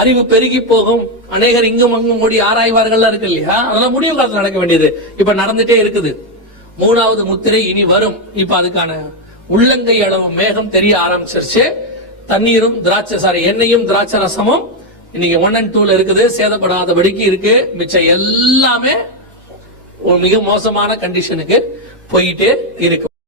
அறிவு பெருகி போகும், அநேகர் இங்கும் அங்கும் ஓடி ஆராய்வார்கள் இருக்கு இல்லையா, அதெல்லாம் முடிவு காலத்துல நடக்க வேண்டியது இப்ப நடந்துட்டே இருக்குது. 3வது முத்திரை இனி வரும். இப்ப அதுக்கான உள்ளங்கை அளவு மேகம் தெரிய ஆரம்பிச்சிருச்சு. தண்ணீரும் எண்ணெயும் திராட்சை ரசமும் இன்னைக்கு 1 and 2ல இருக்குது, சேதப்படாதபடிக்கு இருக்கு. மிச்சம் எல்லாமே மிக மோசமான கண்டிஷனுக்கு போயிட்டே இருக்கு.